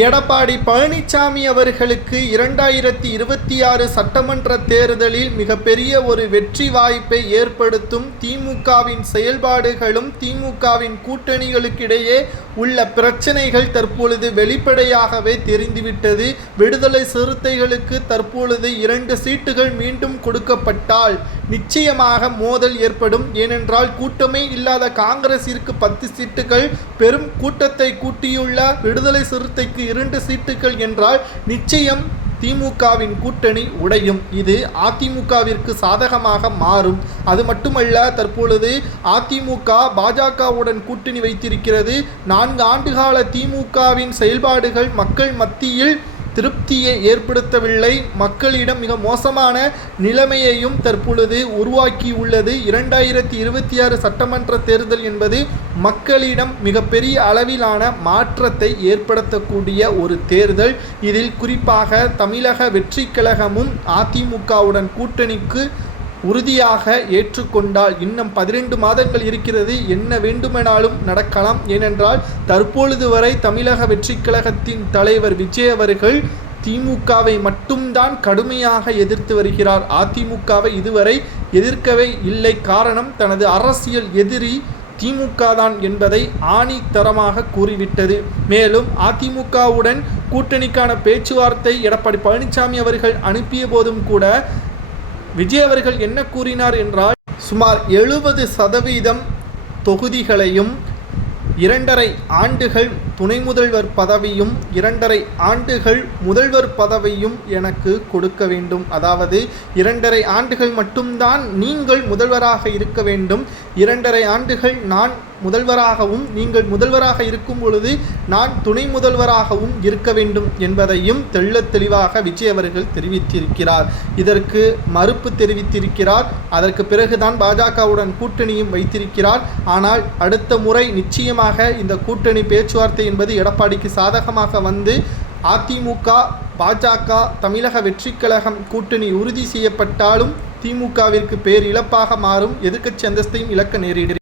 எடப்பாடி பழனிசாமி அவர்களுக்கு 2026 சட்டமன்ற தேர்தலில் மிகப்பெரிய ஒரு வெற்றி வாய்ப்பை ஏற்படுத்தும் திமுகவின் செயல்பாடுகளும் திமுகவின் கூட்டணிகளுக்கிடையே உள்ள பிரச்சனைகள் தற்பொழுது வெளிப்படையாகவே தெரிந்துவிட்டது. விடுதலை சிறுத்தைகளுக்கு தற்பொழுது 2 சீட்டுகள் மீண்டும் கொடுக்கப்பட்டால் நிச்சயமாக மோதல் ஏற்படும். ஏனென்றால் கூட்டமே இல்லாத காங்கிரசிற்கு 10 சீட்டுகள், பெரும் கூட்டத்தை கூட்டியுள்ள விடுதலை சிறுத்தைக்கு 2 சீட்டுகள் என்றால் நிச்சயம் திமுகவின் கூட்டணி உடையும். இது அதிமுகவிற்கு சாதகமாக மாறும். அது மட்டுமல்ல, தற்பொழுது அதிமுக பாஜகவுடன் கூட்டணி வைத்திருக்கிறது. 4 ஆண்டுகால திமுகவின் செயல்பாடுகள் மக்கள் மத்தியில் திருப்தியை ஏற்படுத்தவில்லை. மக்களிடம் மிக மோசமான நிலைமையையும் தற்பொழுது உருவாக்கியுள்ளது. 2026 சட்டமன்ற தேர்தல் என்பது மக்களிடம் மிகப்பெரிய அளவிலான மாற்றத்தை ஏற்படுத்தக்கூடிய ஒரு தேர்தல். இதில் குறிப்பாக தமிழக வெற்றி கழகமும் அதிமுகவுடன் கூட்டணிக்கு உறுதியாக ஏற்றுக்கொண்டால் இன்னும் 12 மாதங்கள் இருக்கிறது. என்ன வேண்டுமெனாலும் நடக்கலாம். ஏனென்றால் தற்பொழுது வரை தமிழக வெற்றி கழகத்தின் தலைவர் விஜய் அவர்கள் திமுகவை மட்டும்தான் கடுமையாக எதிர்த்து வருகிறார். அதிமுகவை இதுவரை எதிர்க்கவே இல்லை. காரணம், தனது அரசியல் எதிரி திமுக தான் என்பதை ஆணித்தரமாக கூறிவிட்டது. மேலும் அதிமுகவுடன் கூட்டணிக்கான பேச்சுவார்த்தை எடப்பாடி பழனிசாமி அவர்கள் அனுப்பிய போதும் கூட விஜய் அவர்கள் என்ன கூறினார் என்றால், சுமார் 70% தொகுதிகளையும் 2.5 ஆண்டுகள் துணை முதல்வர் பதவியும் 2.5 ஆண்டுகள் முதல்வர் பதவியும் எனக்கு கொடுக்க வேண்டும். அதாவது 2.5 ஆண்டுகள் மட்டும்தான் நீங்கள் முதல்வராக இருக்க வேண்டும். 2.5 ஆண்டுகள் நான் முதல்வராகவும் நீங்கள் முதல்வராக இருக்கும் பொழுது நான் துணை முதல்வராகவும் இருக்க வேண்டும் என்பதையும் தெள்ளத் தெளிவாக விஜய் அவர்கள் தெரிவித்திருக்கிறார். இதற்கு மறுப்பு தெரிவித்திருக்கிறார். அதற்கு பிறகுதான் பாஜகவுடன் கூட்டணியும் வைத்திருக்கிறார். ஆனால் அடுத்த முறை நிச்சயமாக இந்த கூட்டணி பேச்சுவார்த்தை என்பது எடப்பாடிக்கு சாதகமாக வந்து அதிமுக பாஜக தமிழக வெற்றி கழகம் கூட்டணி உறுதி செய்யப்பட்டாலும் திமுகவிற்கு பேர் இழப்பாக மாறும். எதிர்க்கட்சி அந்தஸ்தையும் இழக்க நேரிடும்.